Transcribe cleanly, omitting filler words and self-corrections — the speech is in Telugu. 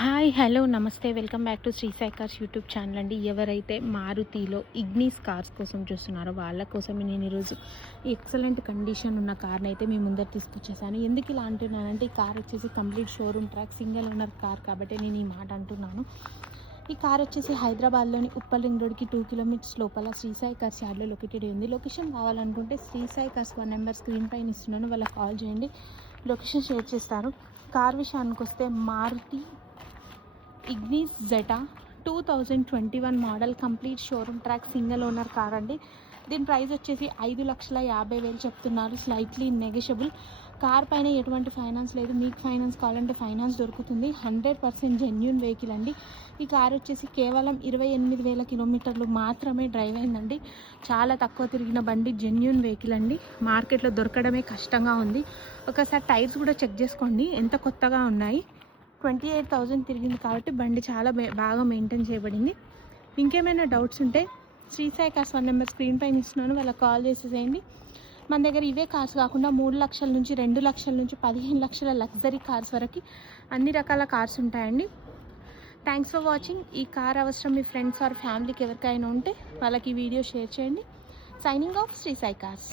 హాయ్ హలో నమస్తే welcome back to Shri Sai Cars YouTube channel అండి. ఎవరైతే మారుతిలో ఇగ్నిస్ కార్స్ కోసం చూస్తున్నారో వాళ్ళ కోసం నేను ఈరోజు ఎక్సలెంట్ కండిషన్ ఉన్న కార్ని అయితే మీ ముందర తీసుకొచ్చేసాను. ఎందుకు ఇలా అంటున్నానంటే ఈ కార్ వచ్చేసి complete showroom track single owner car కాబట్టి నేను ఈ మాట అంటున్నాను. ఈ కార్ వచ్చేసి హైదరాబాద్లోని ఉప్పల్ రింగ్ రోడ్కి 2 కిలోమీటర్స్ లోపల శ్రీ సాయి కార్స్ యార్డ్లో లొకేటెడ్ ఉంది. లొకేషన్ కావాలనుకుంటే Shri Sai Cars 1 number screen పైన ఇస్తున్నాను, వాళ్ళకి కాల్ చేయండి, లొకేషన్ షేర్ చేస్తారు. కార్ విషయానికి వస్తే Maruti Ignis Zeta 2021 model complete showroom track single owner car అండి. దీని ప్రైస్ వచ్చేసి 5,50,000 చెప్తున్నారు, స్లైట్లీ నెగోషియబుల్. కార్ పైన ఎటువంటి ఫైనాన్స్ లేదు, మీకు ఫైనాన్స్ కావాలంటే ఫైనాన్స్ దొరుకుతుంది. 100% జెన్యూన్ వెహికల్ అండి. ఈ కార్ వచ్చేసి కేవలం 28,000 కిలోమీటర్లు మాత్రమే డ్రైవ్ అయిందండి. చాలా తక్కువ తిరిగిన బండి, జెన్యూన్ వెహికల్ అండి. మార్కెట్లో దొరకడమే కష్టంగా ఉంది. ఒకసారి టైర్స్ కూడా చెక్ చేసుకోండి, ఎంత కొత్తగా ఉన్నాయి. 28,000 తిరిగింది కాబట్టి బండి చాలా బాగా మెయింటైన్ చేయబడింది. ఇంకేమైనా డౌట్స్ ఉంటే Shri Sai Cars 1 number screen పైన ఇస్తున్నాను, వాళ్ళకి కాల్ చేసేసేయండి. మన దగ్గర ఇవే కార్స్ కాకుండా 3 లక్షల నుంచి 2 లక్షల నుంచి 15 లక్షల లగ్జరీ కార్స్ వరకు అన్ని రకాల కార్స్ ఉంటాయండి. Thanks for watching. ఈ కార్ అవసరం మీ ఫ్రెండ్స్ ఆర్ ఫ్యామిలీకి ఎవరికైనా ఉంటే వాళ్ళకి ఈ వీడియో షేర్ చేయండి. Signing off Shri Sai cars.